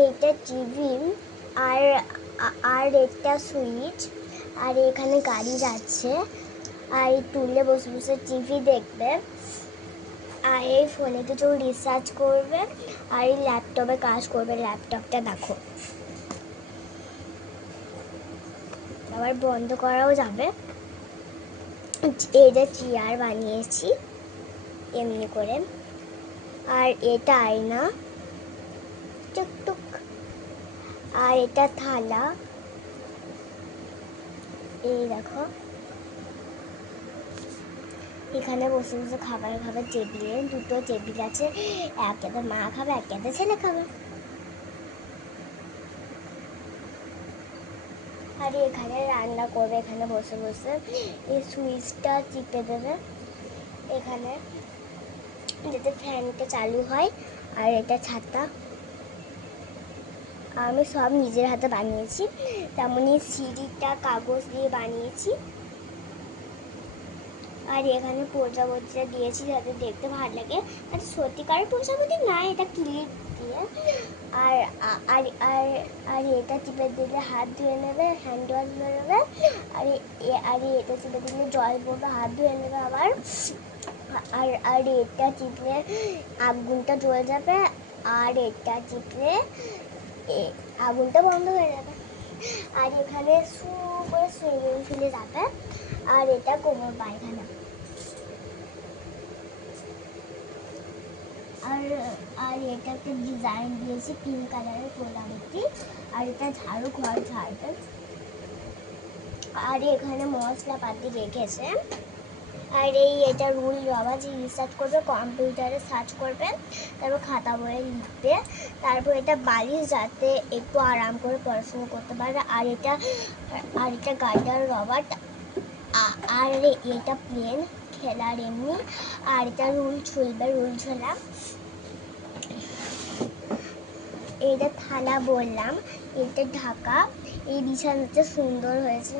এইটা টিভি আর আর এটা সুইচ আর এখানে গাড়ি যাচ্ছে আর এই টুলে বসে বসে টিভি দেখবে আর এই ফোনে কিছু রিসার্চ করবে আর এই ল্যাপটপে কাজ করবে। ল্যাপটপটা দেখো আবার বন্ধ করাও যাবে। এই যে চেয়ার বানিয়েছি এমনি করে আর এটা আয়না টুকটুক আর এটা থালা। এই দেখো এখানে বসে বসে খাবার খাবার টেবিলে দুটো টেবিল আছে, একটাতে মা খাবে একটাতে ছেলে খাবে। আর এখানে রান্না করবে এখানে বসে বসে। এই সুইচটা টিপে দেবে এখানে যাতে ফ্যানটা চালু হয়। আর এটা ছাতা আমি সব নিজের হাতে বানিয়েছি, তেমনই সিঁড়িটা কাগজ দিয়ে বানিয়েছি। আর এখানে প্রজাপতিটা দিয়েছি যাতে দেখতে ভালো লাগে, আর সত্যিকারের প্রজাপতি না, এটা ক্লিপ দিয়ে। আর আর আর আর এটা চিপে দিলে হাত ধুয়ে নেবে, হ্যান্ড ওয়াশ বেরোবে। আর আর এটা চিপে দিলে জল পড়বে, হাত ধুয়ে নেবে আবার। আর আর এটা চিপলে আগুনটা জ্বলে যাবে, আর এটা চিপলে আগুনটা বন্ধ হয়ে যাবে। আর এখানে সু করে সুইমিং পুলে যাবে। আর এটা কোমর পায়খানা। আর আর এটা একটা ডিজাইন দিয়েছি পিঙ্ক কালারের প্রজাপতি। আর এটা ঝাড়ু ঘর ঝাড়বে। আর এখানে মশলাপাতি রেখেছে। আর এটা রুল রবার যে রিসার্চ করবে, কম্পিউটারে সার্চ করবে, তারপর খাতা বইয়ে লিখবে। তারপর এটা বালিশ যাতে একটু আরাম করে পড়াশোনা করতে পারে। আর এটা গার্ডার রবার। আর এটা প্লেন খেলার এমনি। আর এটা রুল ছুলবে, রুল ছোলা। এটা থালা বললাম, এটা ঢাকা। এই বিছানাটা সুন্দর হয়েছে।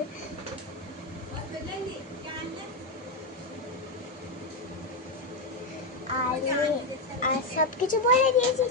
আর সব কিছু বলে দিয়েছি।